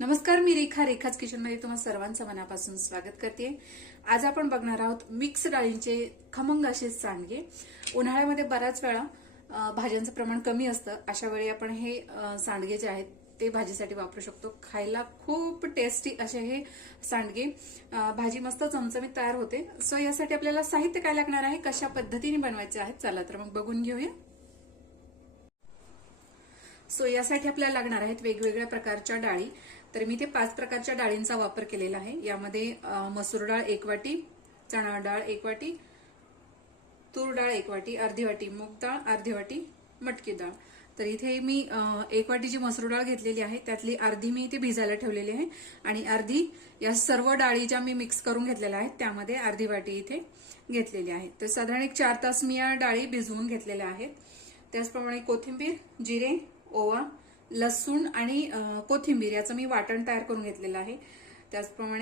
नमस्कार, मी रेखा रेखाच किचनमध्ये तुम्हाला सर्वांचं मनापासून स्वागत करते। आज आपण बघणार आहोत मिक्स डाळींचे खमंग असे सांडगे। उन्हाळ्यामध्ये बऱ्याच वेळा भाज्यांचं प्रमाण कमी असतं, अशा वेळी आपण हे सांडगे जे आहेत ते भाजीसाठी वापरू शकतो। खायला खूप टेस्टी असे हे सांडगे, भाजी मस्त चमचमीत तयार होते। सो यासाठी आपल्याला साहित्य काय लागणार आहे, कशा पद्धतीने बनवायचे आहेत, चला तर मग बघून घेऊया। सो यासाठी आपल्याला लागणार आहेत वेगवेगळ्या प्रकारच्या डाळी। तर मी ते 5 प्रकारच्या डाळींचा वापर केलेला आहे। यामध्ये मसूर डाळ 1 वाटी, चणा डाळ 1 वाटी, तूर डाळ 1 वाटी, अर्धी वाटी मूग डाळ, अर्धी वाटी मटकी डाळ। तर इथे मी 1 वाटी जी मसूर डाळ घेतलेली आहे त्यातली अर्धी मी इथे भिजायला ठेवलेली आहे आणि अर्धी या सर्व डाळी ज्या मी मिक्स करून घेतलेल्या आहेत त्यामध्ये अर्धी वाटी इथे घेतलेली आहे। तर साधारण 4 तास मी या डाळी भिजवून घेतलेल्या आहेत। त्याचप्रमाणे कोथिंबीर, जिरे, ओवा, लसूण आणि कोथिंबीर याचं मी वाटण तयार करून घेतलेलं आहे। त्याचप्रमाणे